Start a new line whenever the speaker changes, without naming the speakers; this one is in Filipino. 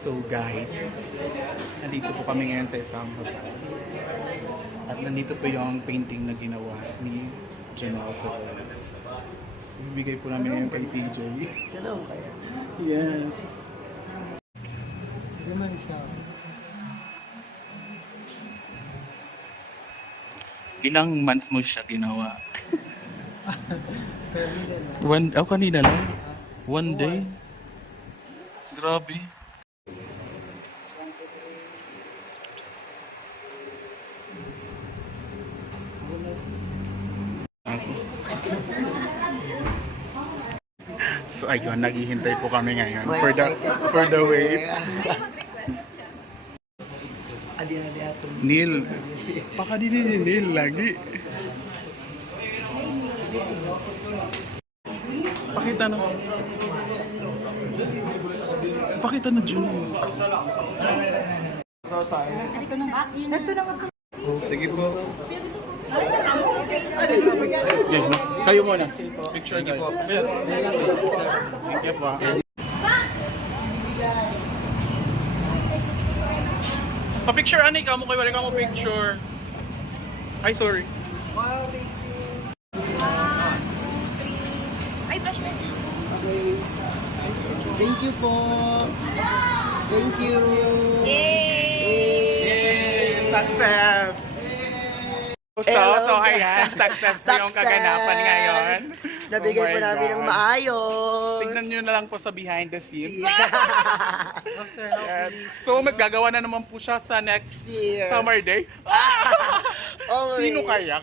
So guys, nandito po kami ngayon sa isang hotel. At nandito po yung painting na ginawa ni General Soto. Bibigay po namin ngayon kay TJ.
Ganun kaya.
Yes.
Hindi man isa.
Ilang months mo siya ginawa? One, oh, kanina lang? One day? Grabe. So ayun, naghihintay po kami ngayon for the for the wait.
Na.
Neil, pakadini ni Neil lagi. Pakita na. Pakita na Jun.
Sige po.
Yes, no? Kayo muna. Picture
Sige po.
Thank you po. Pa-picture ani ka mo kay wala ka mo picture. Ay sorry.
Ay, brush na.
Thank you po. Thank you.
Yay! Success! So, so ayan, success po yung
Success!
kaganapan ngayon.
Nabigay
Oh
po
my
namin ng
God.
maayos.
Tingnan nyo na lang po sa behind the scenes.
After
Yes. So maggagawa na naman po siya sa next
year.
summer day.
Always.
Sino kaya?